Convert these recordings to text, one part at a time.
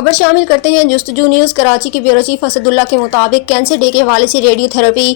खबर शामिल करते हैं जस्तजू न्यूज़। कराची के ब्यूरो चीफ असदुल्ला के मुताबिक कैंसर डे के हवाले से रेडियोथेरेपी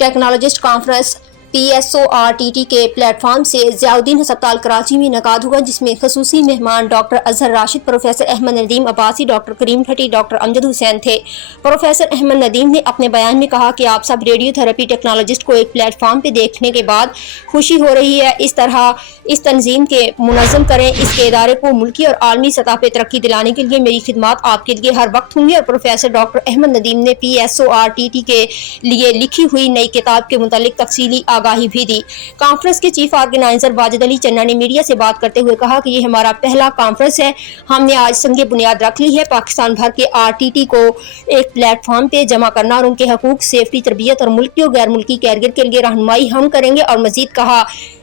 टेक्नोलॉजिस्ट कॉन्फ्रेंस PSORTT के प्लेटफॉर्म से ज़ियाउद्दीन अस्पताल कराची में इनेकाद हुआ, जिसमें खसूसी मेहमान doctor Azhar Rashid, professor Ahmad Nadeem Abbasi, doctor Karim Bhatti, doctor Amjad Hussain थे। प्रोफेसर अहमद नदीम ने अपने बयान में कहा कि आप सब रेडियोथेरेपी टेक्नोलॉजिस्ट को एक प्लेटफॉर्म पर देखने के बाद खुशी हो रही है। इस तरह इस तंजीम के मुनज़्ज़म करें। इसके इदारे को मुल्की और आलमी सतह पर तरक्की दिलाने के लिए मेरी खिदमत आपके लिए हर वक्त होंगी। और प्रोफेसर डॉक्टर अहमद नदीम ने PSORTT के लिए लिखी हुई नई किताब के मुतालिक तफसीली आगाही भी दी। कॉन्फ्रेंस के चीफ ऑर्गेनाइजर वाजिद अली चन्ना ने मीडिया से बात करते हुए कहा कि ये हमारा पहला कॉन्फ्रेंस है। हमने आज संगे बुनियाद रख ली है। पाकिस्तान भर के RTT को एक प्लेटफॉर्म पे जमा करना और उनके हकूक, सेफ्टी, तरबियत और मुल्की और गैर मुल्की कैरियर के लिए रहनुमाई हम करेंगे। और मजीद कहा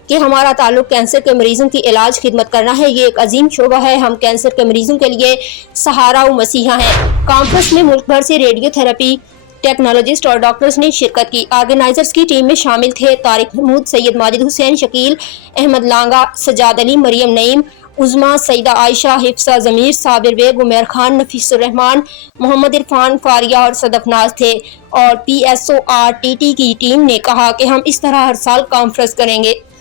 कि हमारा ताल्लुक कैंसर के मरीजों की इलाज खिदमत करना है। ये एक अजीम शोबा है। हम कैंसर के मरीजों के लिए सहारा व मसीहा हैं। कॉन्फ्रेंस में मुल्क भर से रेडियोथेरेपी टेक्नोलॉजिस्ट और डॉक्टर्स ने शिरकत की। ऑर्गेनाइजर्स की टीम में शामिल थे तारिक महमूद, सैयद माजिद हुसैन, शकील अहमद लांगा, सजाद अली, मरियम नईम, उज़मा, सईदा आयशा, हिफ्सा ज़मीर, साबिर बेग, उमर खान, नफीसुर रहमान, मोहम्मद इरफान, फारिया और सदफनाज थे। और PSORTT की टीम ने कहा कि हम इस तरह हर साल कॉन्फ्रेंस करेंगे।